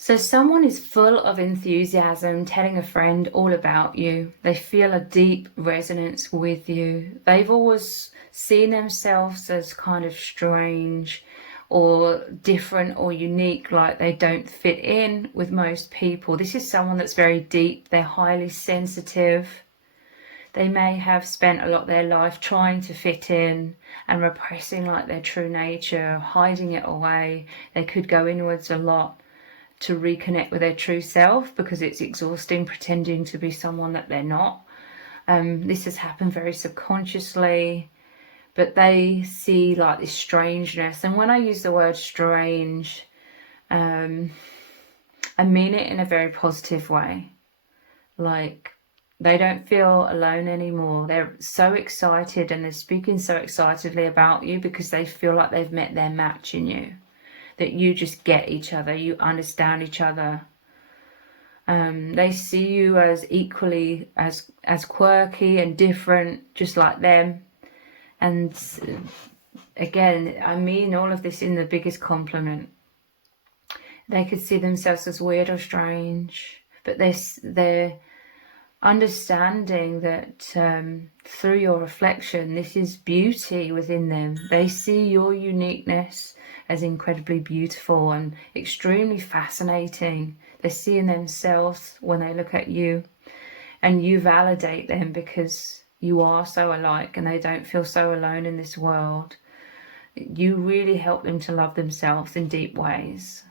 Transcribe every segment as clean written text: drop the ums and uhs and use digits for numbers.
So someone is full of enthusiasm, telling a friend all about you. They feel a deep resonance with you. They've always seen themselves as kind of strange or different or unique, like they don't fit in with most people. This is someone that's very deep. They're highly sensitive. They may have spent a lot of their life trying to fit in and repressing like their true nature, hiding it away. They could go inwards a lot to reconnect with their true self because it's exhausting pretending to be someone that they're not. This has happened very subconsciously, but they see like this strangeness. And when I use the word strange, I mean it in a very positive way. Like, they don't feel alone anymore. They're so excited and they're speaking so excitedly about you because they feel like they've met their match in you. That you just get each other, you understand each other. They see you as equally as quirky and different, just like them. And again, I mean all of this in the biggest compliment. They could see themselves as weird or strange, but they're understanding that through your reflection, this is beauty within them. They see your uniqueness as incredibly beautiful and extremely fascinating. They see in themselves when they look at you, and you validate them because you are so alike and they don't feel so alone in this world. You really help them to love themselves in deep ways,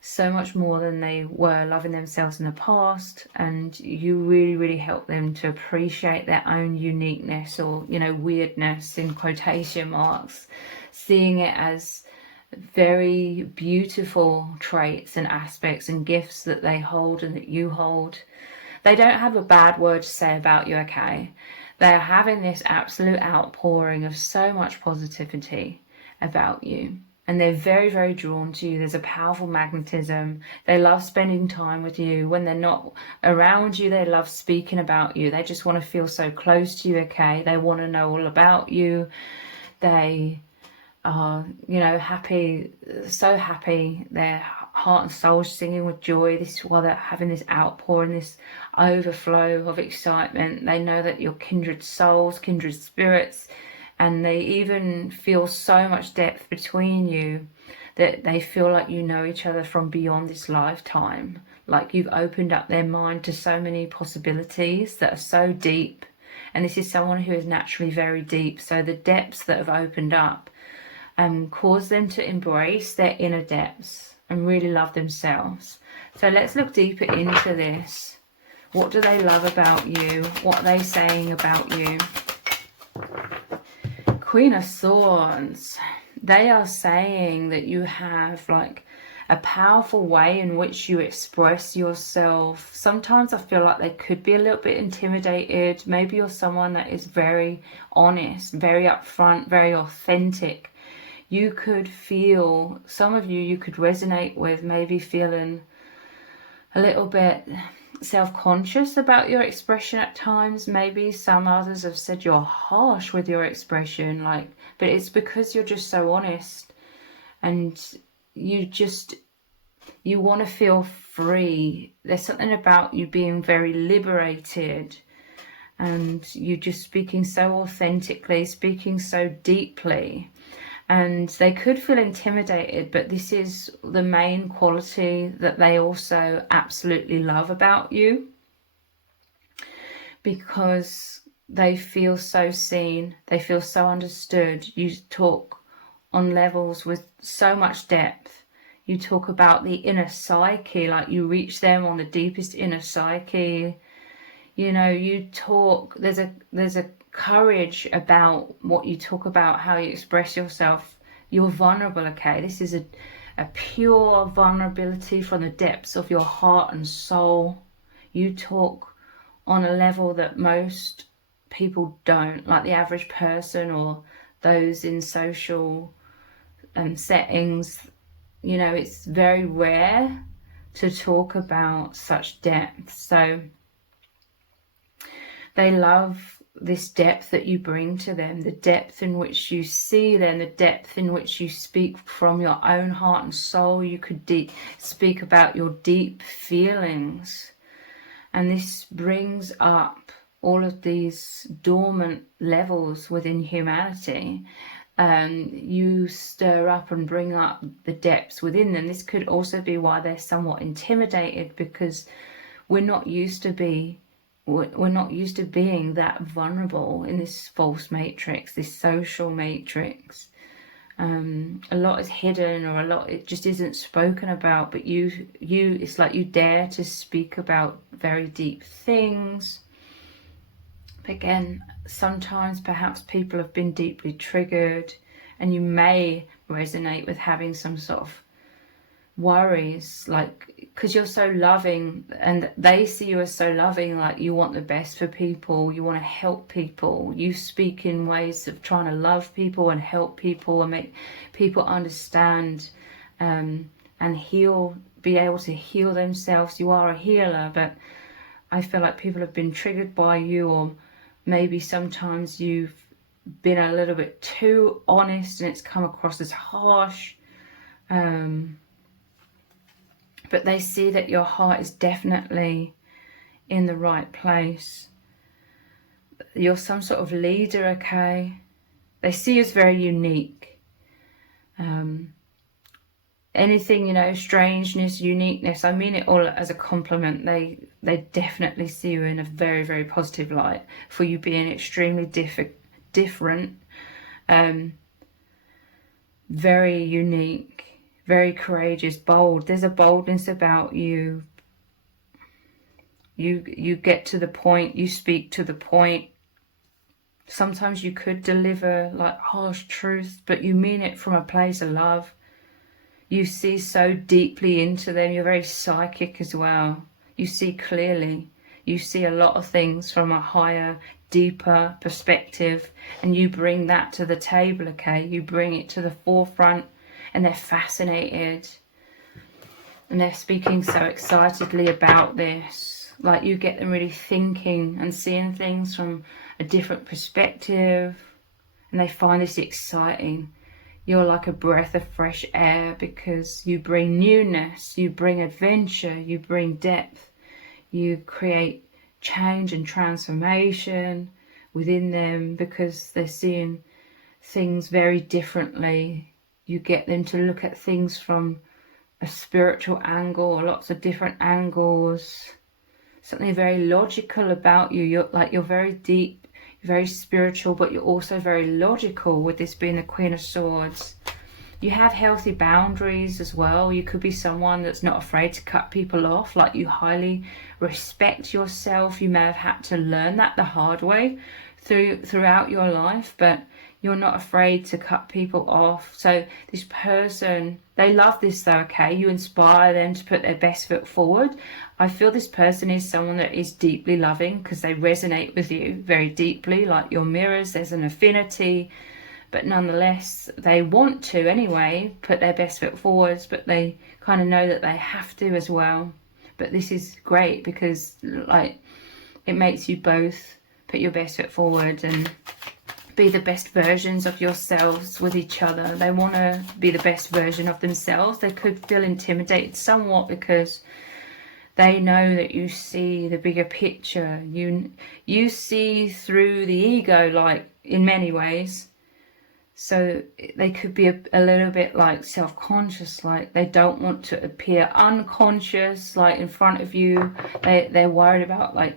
so much more than they were loving themselves in the past, and you really help them to appreciate their own uniqueness, or weirdness in quotation marks, seeing it as very beautiful traits and aspects and gifts that they hold and that you hold. They don't have a bad word to say about you, okay? They're having this absolute outpouring of so much positivity about you. And they're very drawn to you. There's a powerful magnetism. They love spending time with you. When they're not around you, they love speaking about you. They just want to feel so close to you, okay? They want to know all about you. They are, happy, so happy. Their heart and soul is singing with joy. This is why they're having this outpouring, this overflow of excitement. They know that you're kindred souls, kindred spirits, and they even feel so much depth between you that they feel like you know each other from beyond this lifetime. Like you've opened up their mind to so many possibilities that are so deep. And this is someone who is naturally very deep. So the depths that have opened up cause them to embrace their inner depths and really love themselves. So let's look deeper into this. What do they love about you? What are they saying about you? Queen of Swords. They are saying that you have like a powerful way in which you express yourself. Sometimes I feel like they could be a little bit intimidated. Maybe you're someone that is very honest, very upfront, very authentic. You could feel, some of you could resonate with maybe feeling a little bit self-conscious about your expression at times. Maybe some others have said you're harsh with your expression, but it's because you're just so honest, and you want to feel free. There's something about you being very liberated, and you just speaking so authentically, speaking so deeply. And they could feel intimidated, but this is the main quality that they also absolutely love about you, because they feel so seen, they feel so understood. You talk on levels with so much depth. You talk about the inner psyche, like you reach them on the deepest inner psyche. You talk, there's a courage about what you talk about, how you express yourself. You're vulnerable, okay? This is a pure vulnerability from the depths of your heart and soul. You talk on a level that most people don't, like the average person or those in social settings. It's very rare to talk about such depth. So they love this depth that you bring to them, the depth in which you see them, the depth in which you speak from your own heart and soul. You could speak about your deep feelings. And this brings up all of these dormant levels within humanity. You stir up and bring up the depths within them. This could also be why they're somewhat intimidated, because we're not used to being that vulnerable in this false matrix, this social matrix. A lot is hidden, or a lot it just isn't spoken about, but you it's like you dare to speak about very deep things. But again, sometimes perhaps people have been deeply triggered, and you may resonate with having some sort of worries, like, because you're so loving and they see you as so loving, like you want the best for people, you want to help people, you speak in ways of trying to love people and help people and make people understand and heal, be able to heal themselves. You are a healer, but I feel like people have been triggered by you, or maybe sometimes you've been a little bit too honest and it's come across as harsh. But they see that your heart is definitely in the right place. You're some sort of leader, okay? They see you as very unique. Anything, you know, strangeness, uniqueness, I mean it all as a compliment. They definitely see you in a very, very positive light for you being extremely different, very unique, very courageous, bold. There's a boldness about you. You get to the point, you speak to the point. Sometimes you could deliver like harsh truth, but you mean it from a place of love. You see so deeply into them. You're very psychic as well. You see clearly. You see a lot of things from a higher, deeper perspective, and you bring that to the table, okay? You bring it to the forefront, and they're fascinated. And they're speaking so excitedly about this. Like, you get them really thinking and seeing things from a different perspective, and they find this exciting. You're like a breath of fresh air, because you bring newness, you bring adventure, you bring depth, you create change and transformation within them, because they're seeing things very differently. You get them to look at things from a spiritual angle, or lots of different angles. Something very logical about you. You're very deep, very spiritual, but you're also very logical, with this being the Queen of Swords. You have healthy boundaries as well. You could be someone that's not afraid to cut people off. Like, you highly respect yourself. You may have had to learn that the hard way throughout your life, but you're not afraid to cut people off. So this person, they love this though, okay? You inspire them to put their best foot forward. I feel this person is someone that is deeply loving, because they resonate with you very deeply, like your mirrors. There's an affinity, but nonetheless, they want to anyway put their best foot forwards, but they kind of know that they have to as well. But this is great, because like, it makes you both put your best foot forward and be the best versions of yourselves with each other. They want to be the best version of themselves. They could feel intimidated somewhat, because they know that you see the bigger picture. You see through the ego, like, in many ways. So they could be a little bit like self-conscious, like they don't want to appear unconscious, like in front of you. They're worried about like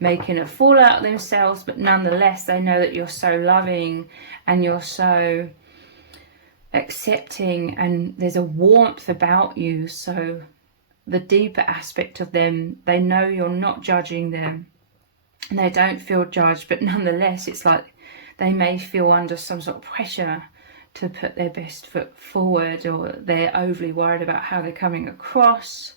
making a fool out of themselves, but nonetheless they know that you're so loving and you're so accepting, and there's a warmth about you. So the deeper aspect of them, they know you're not judging them, and they don't feel judged, but nonetheless it's like they may feel under some sort of pressure to put their best foot forward, or they're overly worried about how they're coming across.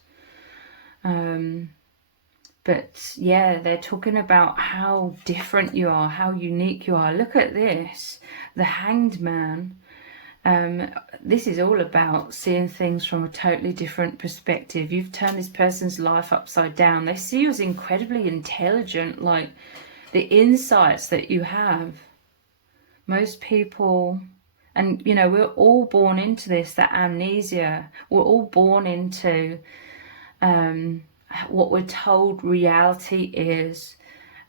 But yeah, they're talking about how different you are, how unique you are. Look at this, the Hanged Man. This is all about seeing things from a totally different perspective. You've turned this person's life upside down. They see you as incredibly intelligent, like the insights that you have. Most people, and you know, we're all born into this, that amnesia. We're all born into what we're told reality is.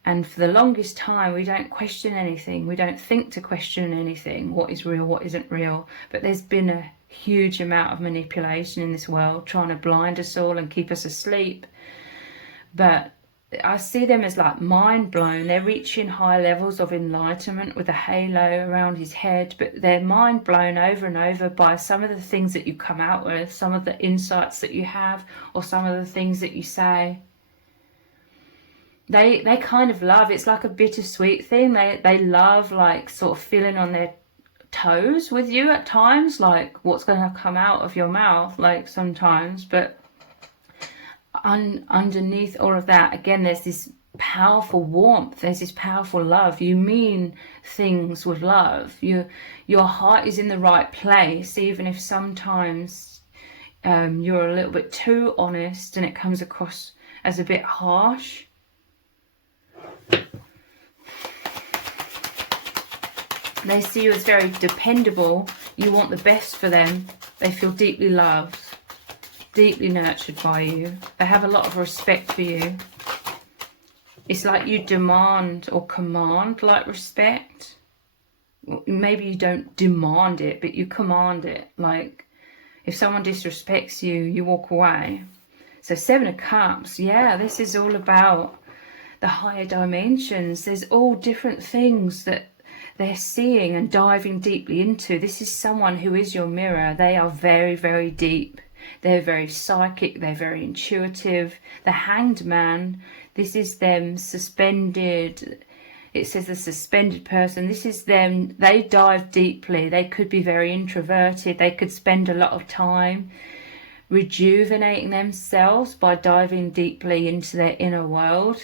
And for the longest time, we don't question anything. We don't think to question anything. What is real, what isn't real. But there's been a huge amount of manipulation in this world, trying to blind us all and keep us asleep. But I see them as like mind blown. They're reaching high levels of enlightenment with a halo around his head, but they're mind blown over and over by some of the things that you come out with, some of the insights that you have, or some of the things that you say. They kind of love, it's like a bittersweet thing. They love like sort of feeling on their toes with you at times, like what's going to come out of your mouth, like sometimes. But underneath all of that, again, there's this powerful warmth, there's this powerful love. You mean things with love. Your heart is in the right place, even if sometimes you're a little bit too honest and it comes across as a bit harsh. They see you as very dependable. You want the best for them. They feel deeply loved, deeply nurtured by you. They have a lot of respect for you. It's like you demand or command like respect. Maybe you don't demand it, but you command it. Like if someone disrespects you, you walk away. So 7 of Cups, yeah, this is all about the higher dimensions. There's all different things that they're seeing and diving deeply into. This is someone who is your mirror. They are very, very deep. They're very psychic. They're very intuitive. The Hanged Man, this is them suspended. It says the suspended person. This is them. They dive deeply. They could be very introverted. They could spend a lot of time rejuvenating themselves by diving deeply into their inner world.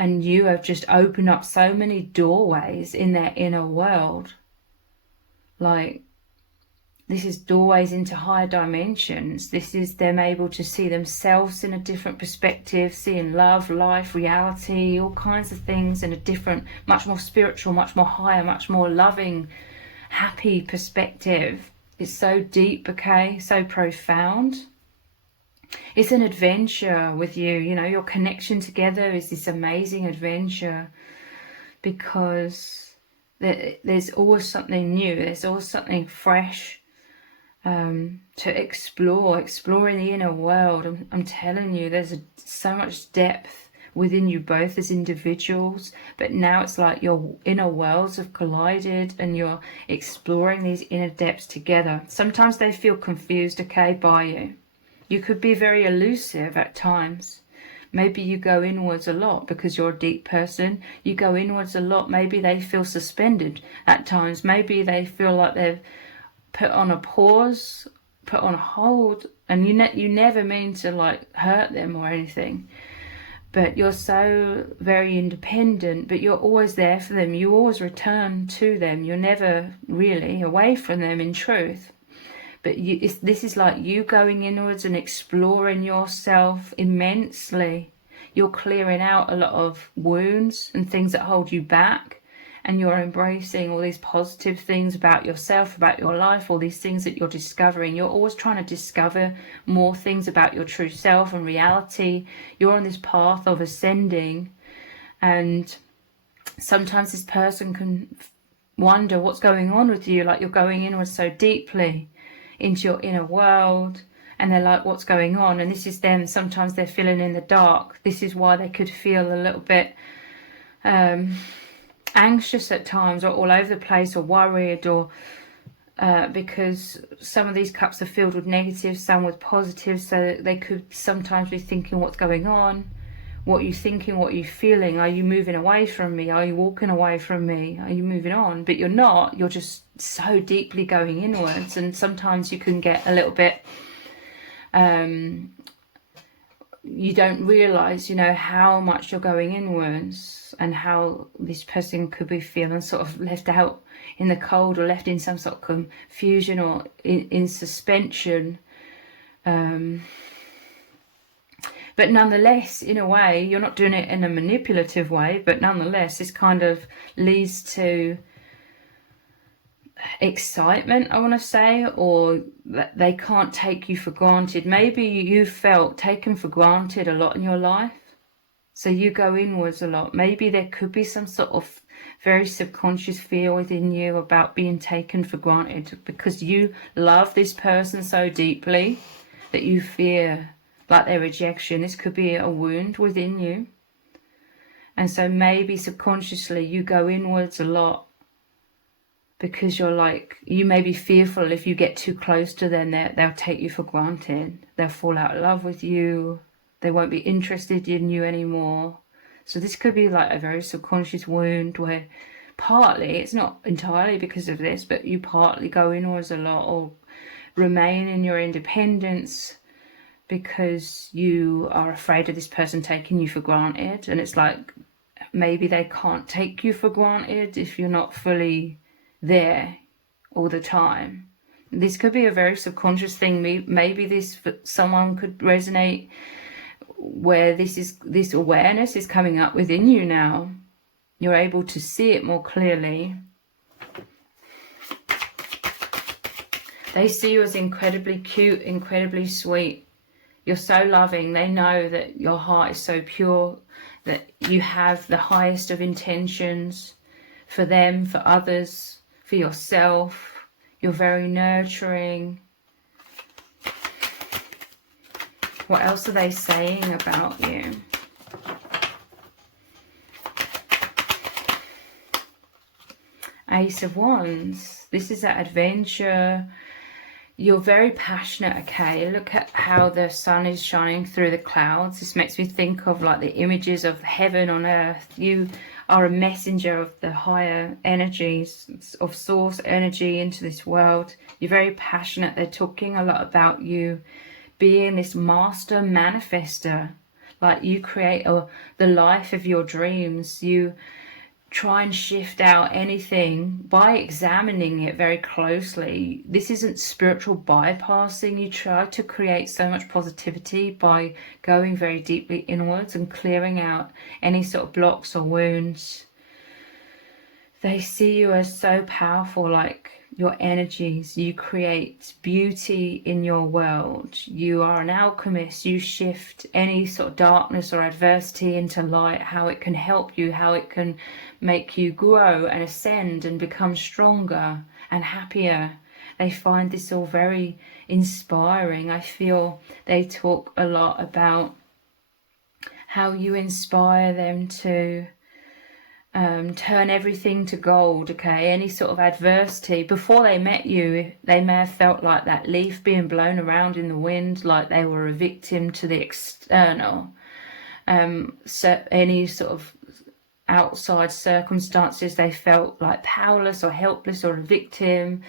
And you have just opened up so many doorways in their inner world. Like, this is doorways into higher dimensions. This is them able to see themselves in a different perspective, seeing love, life, reality, all kinds of things in a different, much more spiritual, much more higher, much more loving, happy perspective. It's so deep, okay? So profound. It's an adventure with you. You know, your connection together is this amazing adventure, because there's always something new. There's always something fresh to explore in the inner world. I'm telling you, there's so much depth within you both as individuals, but now it's like your inner worlds have collided and you're exploring these inner depths together. Sometimes they feel confused, okay, by you. You could be very elusive at times. Maybe you go inwards a lot because you're a deep person. You go inwards a lot. Maybe they feel suspended at times. Maybe they feel like they've put on a pause, put on a hold, and you never mean to like hurt them or anything. But you're so very independent, but you're always there for them. You always return to them. You're never really away from them in truth. But this is like you going inwards and exploring yourself immensely. You're clearing out a lot of wounds and things that hold you back. And you're embracing all these positive things about yourself, about your life, all these things that you're discovering. You're always trying to discover more things about your true self and reality. You're on this path of ascending. And sometimes this person can wonder what's going on with you. Like you're going inwards so deeply into your inner world, and they're like, what's going on? And this is them. Sometimes they're feeling in the dark. This is why they could feel a little bit anxious at times, or all over the place, or worried, or because some of these cups are filled with negatives, some with positives, so they could sometimes be thinking, what's going on? What are you thinking? What are you feeling? Are you moving away from me? Are you walking away from me? Are you moving on? But you're not. You're just so deeply going inwards. And sometimes you can get a little bit, you don't realise, you know, how much you're going inwards and how this person could be feeling sort of left out in the cold, or left in some sort of confusion, or in suspension. But nonetheless, in a way, you're not doing it in a manipulative way, but nonetheless, this kind of leads to excitement, I want to say, or that they can't take you for granted. Maybe you felt taken for granted a lot in your life, so you go inwards a lot. Maybe there could be some sort of very subconscious fear within you about being taken for granted because you love this person so deeply that you fear like their rejection. This could be a wound within you, and so maybe subconsciously you go inwards a lot because you're like, you may be fearful if you get too close to them, they'll take you for granted. They'll fall out of love with you. They won't be interested in you anymore. So this could be like a very subconscious wound where partly, it's not entirely because of this, but you partly go inwards a lot or remain in your independence because you are afraid of this person taking you for granted. And it's like, maybe they can't take you for granted if you're not fully there all the time. This could be a very subconscious thing. Maybe this for someone could resonate where this awareness is coming up within you now. You're able to see it more clearly. They see you as incredibly cute, incredibly sweet. You're so loving. They know that your heart is so pure, that you have the highest of intentions for them, for others, for yourself. You're very nurturing. What else are they saying about you? Ace of Wands. This is that adventure. You're very passionate, okay? Look at how the sun is shining through the clouds. This makes me think of like the images of heaven on earth. You are a messenger of the higher energies, of source energy into this world. You're very passionate. They're talking a lot about you being this master manifester. Like you create the life of your dreams. You try and shift out anything by examining it very closely. This isn't spiritual bypassing. You try to create so much positivity by going very deeply inwards and clearing out any sort of blocks or wounds. They see you as so powerful, like your energies. You create beauty in your world. You are an alchemist. You shift any sort of darkness or adversity into light, how it can help you, how it can make you grow and ascend and become stronger and happier. They find this all very inspiring. I feel they talk a lot about how you inspire them to turn everything to gold, okay? Any sort of adversity. Before they met you, they may have felt like that leaf being blown around in the wind, like they were a victim to the external. So any sort of outside circumstances, they felt like powerless or helpless or a victim.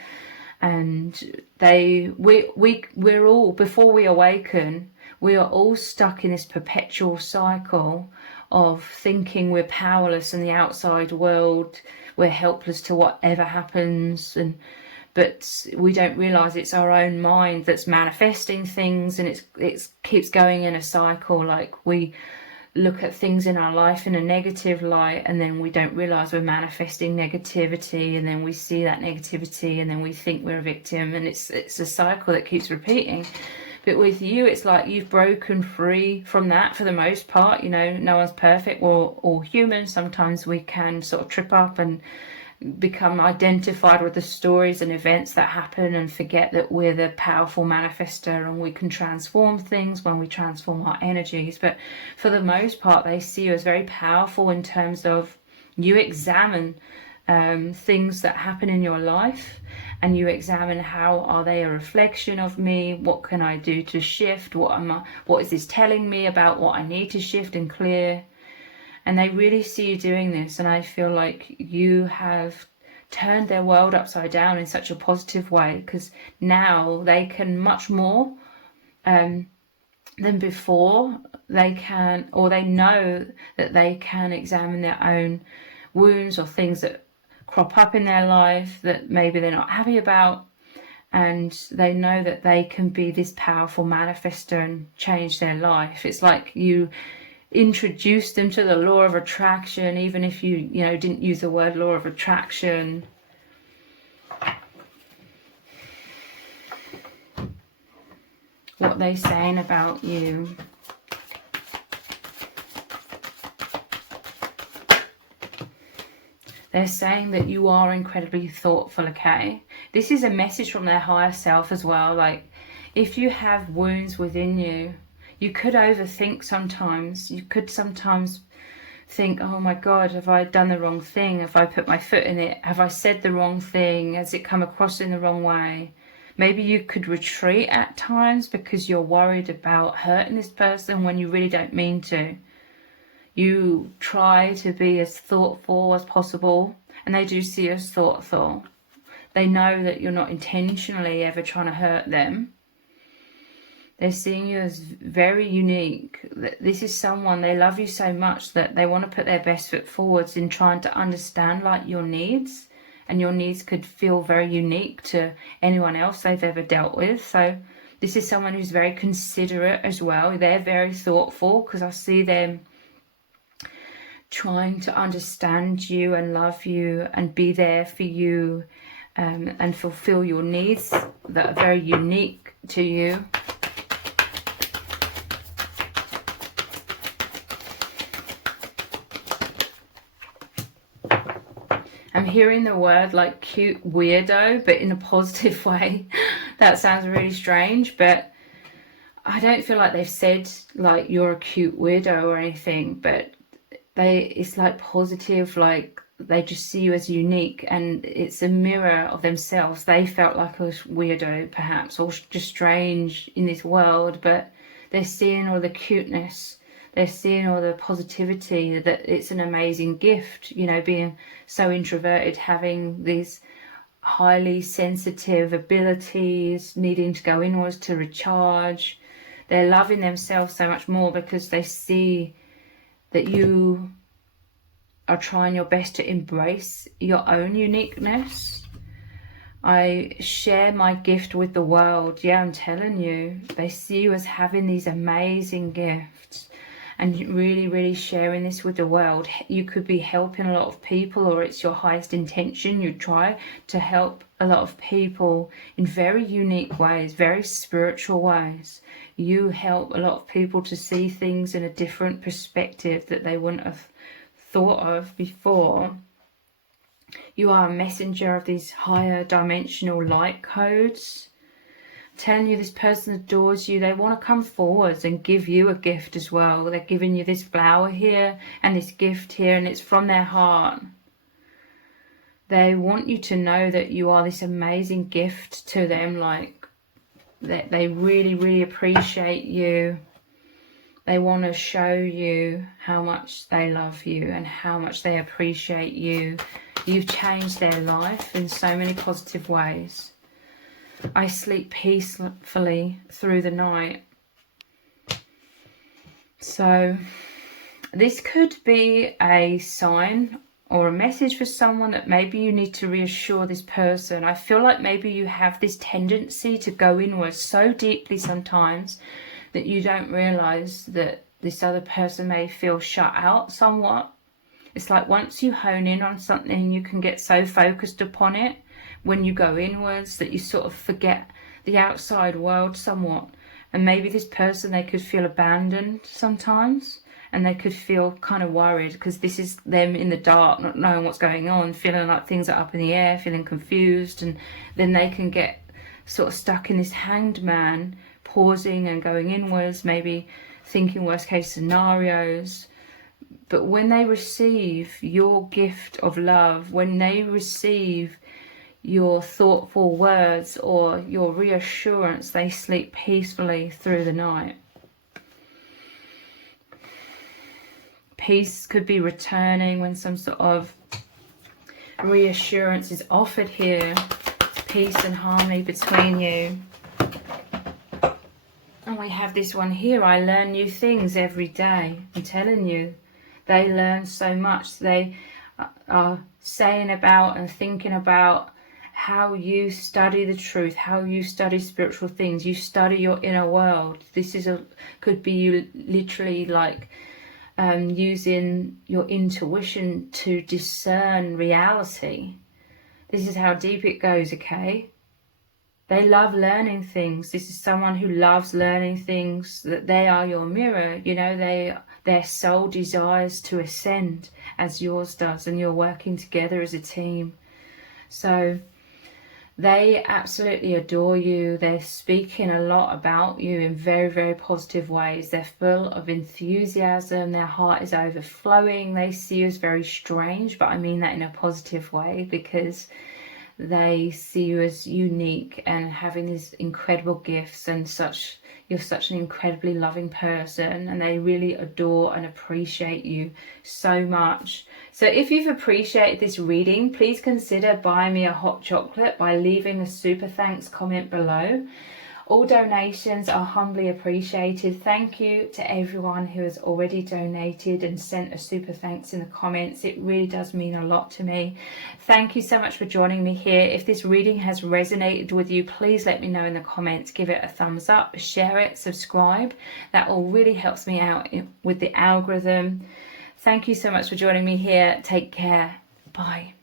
And we're all, before we awaken, we are all stuck in this perpetual cycle of thinking we're powerless in the outside world, we're helpless to whatever happens, but we don't realize it's our own mind that's manifesting things, and it keeps going in a cycle. Like we look at things in our life in a negative light, and then we don't realize we're manifesting negativity, and then we see that negativity, and then we think we're a victim, and it's a cycle that keeps repeating. But with you, it's like you've broken free from that for the most part. You know, no one's perfect or human. Sometimes we can sort of trip up and become identified with the stories and events that happen and forget that we're the powerful manifester and we can transform things when we transform our energies. But for the most part, they see you as very powerful in terms of you examine things that happen in your life, and you examine how are they a reflection of me, what can I do to shift, what is this telling me about what I need to shift and clear. And they really see you doing this, and I feel like you have turned their world upside down in such a positive way, because now they can much more than before. They can, or they know that they can examine their own wounds or things that crop up in their life that maybe they're not happy about, and they know that they can be this powerful manifester and change their life. It's like you introduce them to the law of attraction, even if you didn't use the word law of attraction. What they're saying about you. They're saying that you are incredibly thoughtful, okay? This is a message from their higher self as well. Like, if you have wounds within you, you could overthink sometimes. You could sometimes think, oh my God, have I done the wrong thing? Have I put my foot in it? Have I said the wrong thing? Has it come across in the wrong way? Maybe you could retreat at times because you're worried about hurting this person when you really don't mean to. You try to be as thoughtful as possible, and they do see you as thoughtful. They know that you're not intentionally ever trying to hurt them. They're seeing you as very unique. This is someone, they love you so much that they want to put their best foot forwards in trying to understand like your needs, and your needs could feel very unique to anyone else they've ever dealt with. So this is someone who's very considerate as well. They're very thoughtful, because I see them trying to understand you and love you and be there for you, and fulfill your needs that are very unique to you. I'm hearing the word like cute weirdo, but in a positive way. That sounds really strange, but I don't feel like they've said like you're a cute weirdo or anything, but it's like positive, like they just see you as unique, and it's a mirror of themselves. They felt like a weirdo perhaps, or just strange in this world, but they're seeing all the cuteness. They're seeing all the positivity, that it's an amazing gift, being so introverted, having these highly sensitive abilities, needing to go inwards to recharge. They're loving themselves so much more because they see that you are trying your best to embrace your own uniqueness. I share my gift with the world. Yeah, I'm telling you, they see you as having these amazing gifts and really, really sharing this with the world. You could be helping a lot of people, or it's your highest intention. You try to help a lot of people in very unique ways, very spiritual ways. You help a lot of people to see things in a different perspective that they wouldn't have thought of before. You are a messenger of these higher dimensional light codes. I'm telling you, this person adores you. They want to come forwards and give you a gift as well. They're giving you this flower here and this gift here, and it's from their heart. They want you to know that you are this amazing gift to them, like that they really, really appreciate you. They want to show you how much they love you and how much they appreciate you. You've changed their life in so many positive ways. I sleep peacefully through the night. So this could be a sign or a message for someone that maybe you need to reassure this person. I feel like maybe you have this tendency to go inwards so deeply sometimes that you don't realize that this other person may feel shut out somewhat. It's like once you hone in on something, you can get so focused upon it when you go inwards that you sort of forget the outside world somewhat. And maybe this person, they could feel abandoned sometimes, and they could feel kind of worried because this is them in the dark, not knowing what's going on, feeling like things are up in the air, feeling confused, and then they can get sort of stuck in this hanged man, pausing and going inwards, maybe thinking worst case scenarios. But when they receive your gift of love, when they receive your thoughtful words or your reassurance, they sleep peacefully through the night. Peace could be returning when some sort of reassurance is offered here. Peace and harmony between you. And we have this one here. I learn new things every day. I'm telling you, they learn so much. They are saying about and thinking about how you study the truth, how you study spiritual things. You study your inner world. This is could be you literally like using your intuition to discern reality. This is how deep it goes, okay? They love learning things. This is someone who loves learning things, that they are your mirror. You know, their soul desires to ascend as yours does, and you're working together as a team. So they absolutely adore you. They're speaking a lot about you in very, very positive ways. They're full of enthusiasm. Their heart is overflowing. They see you as very strange, but I mean that in a positive way, because they see you as unique and having these incredible gifts, and you're such an incredibly loving person, and they really adore and appreciate you so much. So if you've appreciated this reading, please consider buying me a hot chocolate by leaving a super thanks comment below. All donations are humbly appreciated. Thank you to everyone who has already donated and sent a super thanks in the comments. It really does mean a lot to me. Thank you so much for joining me here. If this reading has resonated with you, please let me know in the comments. Give it a thumbs up, share it, subscribe. That all really helps me out with the algorithm. Thank you so much for joining me here. Take care. Bye.